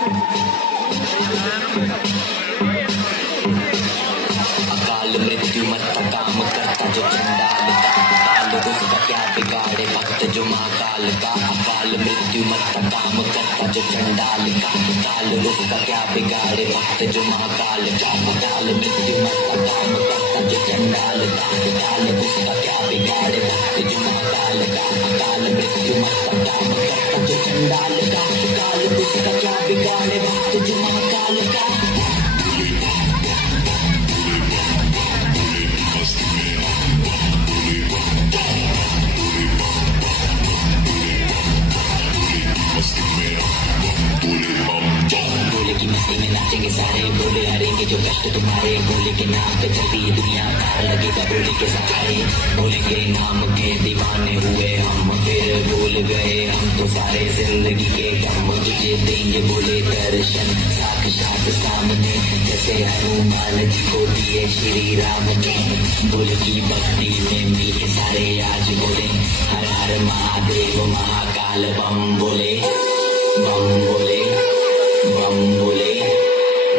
अकाल मृत्यु मत काम करता जो चंडाल का, अकाल उसका क्या बिगाड़े भक्त जो महाकाल का। अकाल मृत्यु मत काम करता जो चंडाल का, अकाल उसका क्या बिगाड़े भक्त जो महाकाल का। अकाल मृत्यु मत काम करता जो चंडाल का, अकाल उसका क्या बिगाड़े भक्त जो महाकाल का। अकाल मृत्यु मत काम करता जो चंडाल का, अकाल उसका क्या बिगाड़े भक्त जो महाकाल का। भोले की मस्ती में नाचेंगे सारे, भोले हरेंगे जो कष्ट तुम्हारे। भोले के नाम पे चलती है दुनिया, पार लगेगा भोले के सहारे। भोले के नाम के दीवाने हुए हम, फिर भूल गए हम तो सारे जिंदगी के गम। तुझे देंगे भोले दर्शन साक्षात सामने, जैसे हनुमान जी को दिए श्री राम ने। भोले की भक्ति में मिल सारे आज बोले, हर हर महादेव महाकाल बम बोले, बम बोले, बम बोले,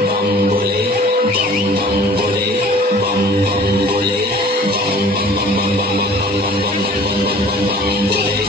बम बोले, बम बम बोले, बम बम बोले, बम बम बम बम बम बम बम बम बम बम बम बम बोले।